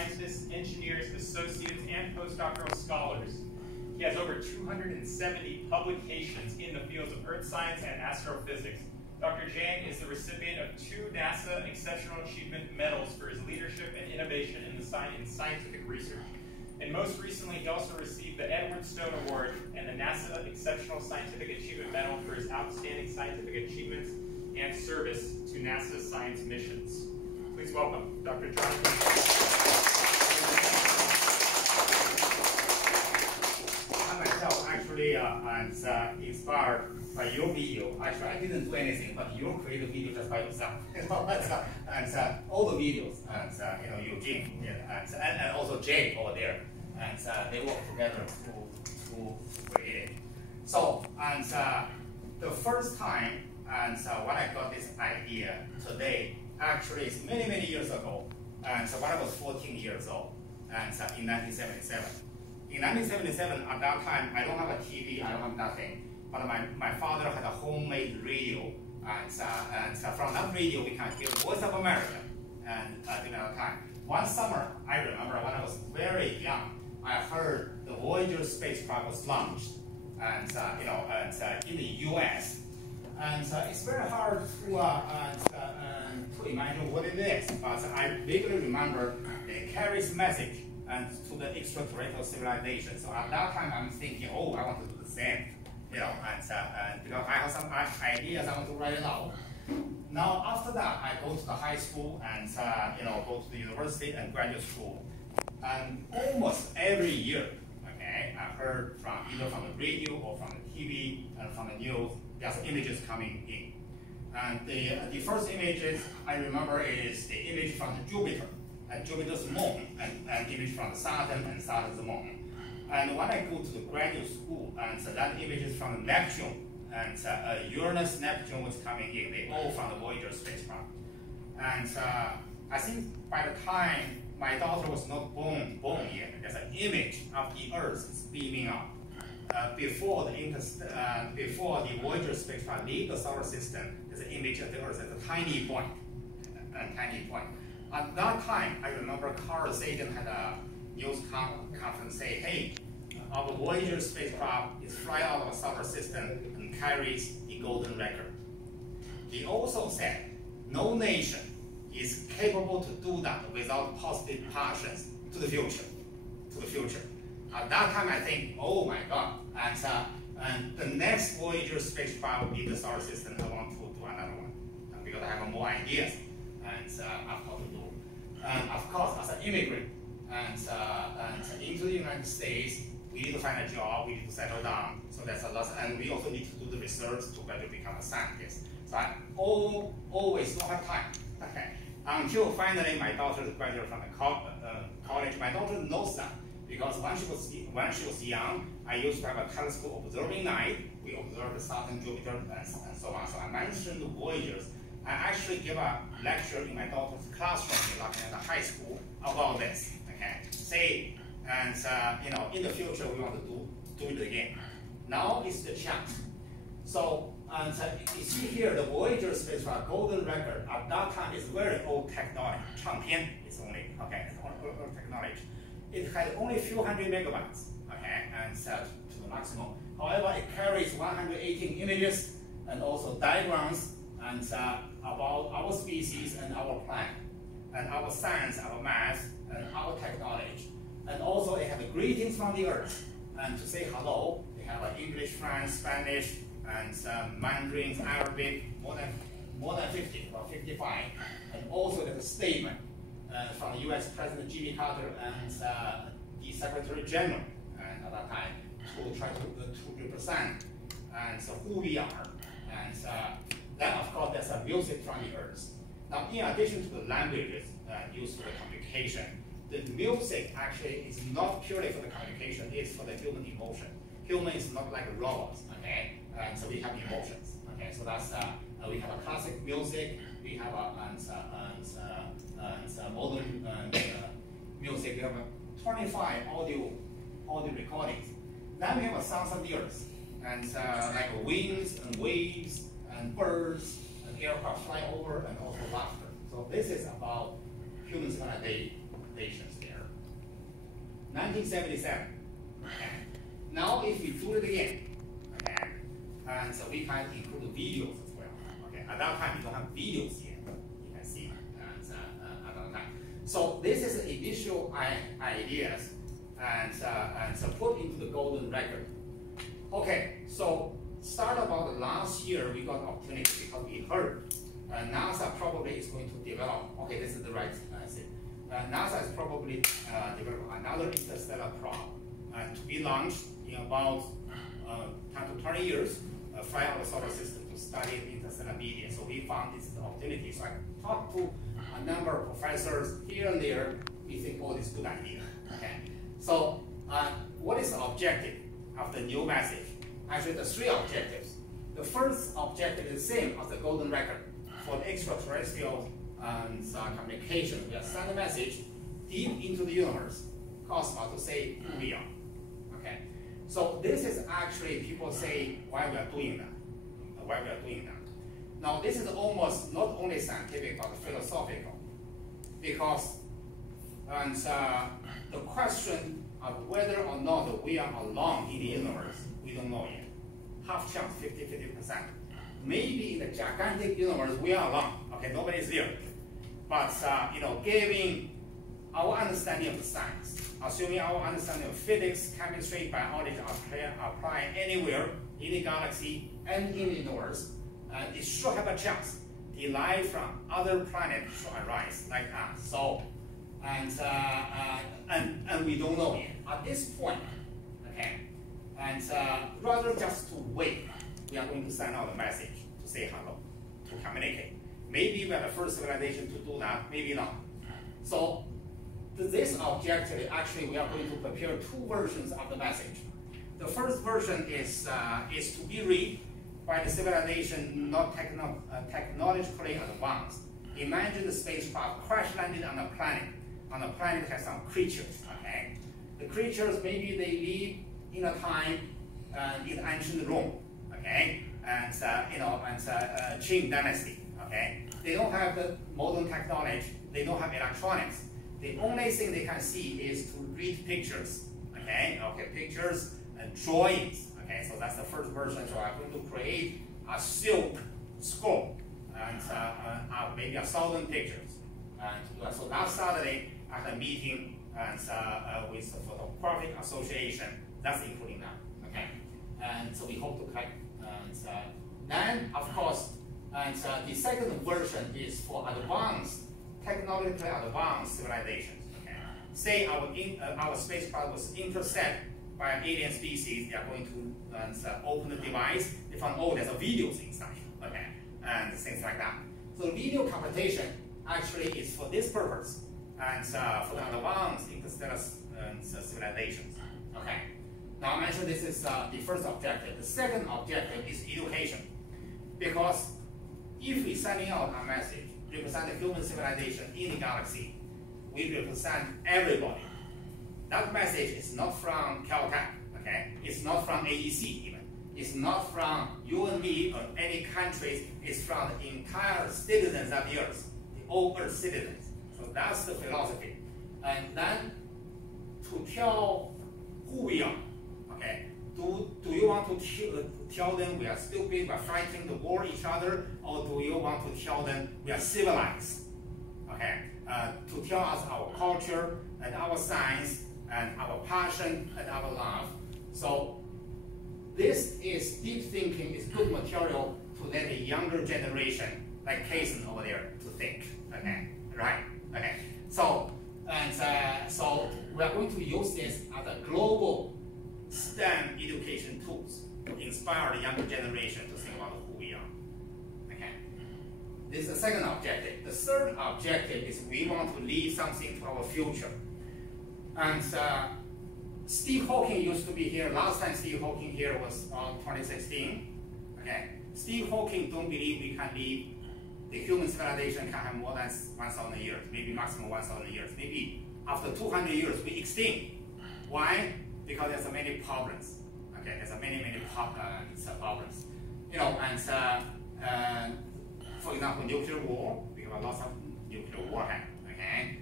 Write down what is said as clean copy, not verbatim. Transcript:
scientists, engineers, associates, and postdoctoral scholars. He has over 270 publications in the fields of earth science and astrophysics. Dr. Jang is the recipient of 2 NASA Exceptional Achievement Medals for his leadership and innovation in scientific research. And most recently, he also received the Edward Stone Award and the NASA Exceptional Scientific Achievement Medal for his outstanding scientific achievements and service to NASA's science missions. Please welcome Dr. Jonathan. I myself actually was inspired by your video. Actually, I didn't do anything, but you created a video just by yourself. All the videos, and Eugene, and also Jay over there, and they work together to create it. So, the first time, when I got this idea today, actually it's many years ago, and so when I was 14 years old, and in 1977. In 1977, at that time, I don't have a TV, I don't have nothing. But my father had a homemade radio, and from that radio we can hear Voice of America. And during that time, one summer, I remember when I was very young, I heard the Voyager spacecraft was launched, and in the U.S. And it's very hard to imagine what it is, but I vividly remember it carries message to the extraterrestrial civilization. So at that time, I'm thinking, oh, I want to do the same. Because I have some ideas I want to write it out. Now after that, I go to the high school and go to the university and graduate school. And almost every year, okay, I heard from either from the radio or from the TV and from the news, there's images coming in. And the first images I remember is the image from the Jupiter and Jupiter's moon, and image from the Saturn and Saturn's moon. And when I go to the graduate school, and so that image is from Neptune, and Uranus, Neptune was coming in. They all from the Voyager spacecraft. And I think by the time my daughter was not born yet, there's an image of the Earth beaming up. Before the Voyager spacecraft leave the solar system, there's an image of the Earth as a tiny point. At that time, I remember Carl Sagan had a news conference say, hey, our Voyager spacecraft is fly out of the solar system and carries the golden record. He also said, no nation is capable to do that without positive passions to the future. At that time, I think, oh my God, and the next Voyager spacecraft will be the solar system. I want to do another one because I have more ideas and how to do. And of course, as an immigrant, and into the United States, we need to find a job, we need to settle down. So that's a lot, and we also need to do the research to gradually become a scientist. So I always don't have time. Okay, until finally my daughter graduated from the college. My daughter knows that because when she was young, I used to have a telescope observing night. We observed the Saturn, Jupiter, and so on. So I mentioned the Voyagers. I actually give a lecture in my daughter's classroom in the high school about this. Okay, say, and in the future we want to do it again. Now is the chance. So you see here the Voyager spacecraft golden record at that time is very old technology. 唱片 is only it's old technology. It had only a few hundred megabytes. Okay, and set to the maximum. However, it carries 118 images and also diagrams and about our species and our planet, and our science, our math, and our technology. And also it has greetings from the Earth. And to say hello, they have English, French, Spanish, and Mandarin, Arabic, more than 50 or 55. And also there's a statement from the US President Jimmy Carter and the Secretary General at that time to try to represent and so who we are. And then, of course, there's a music from the Earth. Now, in addition to the languages used for the communication, the music actually is not purely for the communication, it's for the human emotion. Human is not like robots, okay? And so we have emotions, okay? So that's, we have a classic music, we have a modern music, we have 25 audio recordings. Then we have a sounds of the Earth, and like winds and waves and birds and aircraft fly over and also laughter. So this is about human civilizations there. 1977. Okay. Now if we do it again, okay, and so we can include videos as well. Okay. At that time we don't have videos yet. You can see at that time. So this is the initial ideas and so put into the golden record. Okay, so start about last year we got opportunity because we heard NASA probably is going to develop. Okay, this is the right thing. NASA is probably develop another interstellar probe to be launched in about 10 to 20 years, fly out the solar system to study interstellar media. So we found this opportunity. So I talked to a number of professors here and there. We think, oh, this is a good idea. Okay. So what is the objective of the new message? Actually, the three objectives. The first objective is the same as the golden record. For the extraterrestrial communication, we are sending a message deep into the universe, cosmos, to say who we are. Okay. So this is actually people say why we are doing that. Why we are doing that. Now this is almost not only scientific but philosophical, because the question of whether or not we are alone in the universe, we don't know yet. Half chance, 50%. Maybe in the gigantic universe we are alone. Okay, nobody is there. But given our understanding of the science, assuming our understanding of physics, chemistry, biology apply anywhere in the galaxy and in the universe, it should have a chance. The life from other planets should arise like us. So, and we don't know yet at this point. Okay, and rather just to wait, we are going to send out a message to say hello, to communicate. Maybe we are the first civilization to do that, maybe not. So this objective, actually we are going to prepare two versions of the message. The first version is to be read by the civilization not technologically advanced. Imagine the spacecraft crash landed on a planet. On a planet has some creatures, okay? The creatures, maybe they live in a time in ancient Rome, okay? And Qing dynasty, okay? They don't have the modern technology. They don't have electronics. The only thing they can see is to read pictures, okay? Okay, pictures and drawings, okay? So that's the first version. So I'm going to create a silk scroll and maybe 1,000 pictures. And so last Saturday at a meeting and with the Photographic Association, that's including that, okay? And so we hope to collect. Then, of course, the second version is for advanced, technologically advanced civilizations. Okay? Say our spacecraft was intercepted by an alien species, they are going to open the device, they found, oh, there's a videos inside, okay? And things like that. So the video computation actually is for this purpose, and for the advanced interstellar civilizations, okay? Now I mentioned this is the first objective. The second objective is education. Because if we sending out a message, represent the human civilization in the galaxy, we represent everybody. That message is not from Caltech, okay? It's not from AEC even. It's not from you and me or any countries. It's from the entire citizens of the Earth, the all Earth citizens. So that's the philosophy. And then to tell who we are, okay? Do you want to tell them we are stupid, we are fighting the war each other, or do you want to tell them we are civilized? Okay, to tell us our culture and our science and our passion and our love. So this is deep thinking, is good material to let the younger generation, like Kaysen over there, to think. Okay, right? Okay. So so we are going to use this as a global STEM education tools to inspire the younger generation to think about who we are. Okay. This is the second objective. The third objective is we want to leave something to our future. And Steve Hawking used to be here. Last time Steve Hawking here was 2016. Okay. Steve Hawking don't believe we can leave the human civilization can have more than 1,000 years, maybe maximum 1,000 years. Maybe after 200 years we extinct. Why? Because there's many problems. Okay, there's many problems. You know, and for example, nuclear war. We have lots of nuclear warhead. Okay,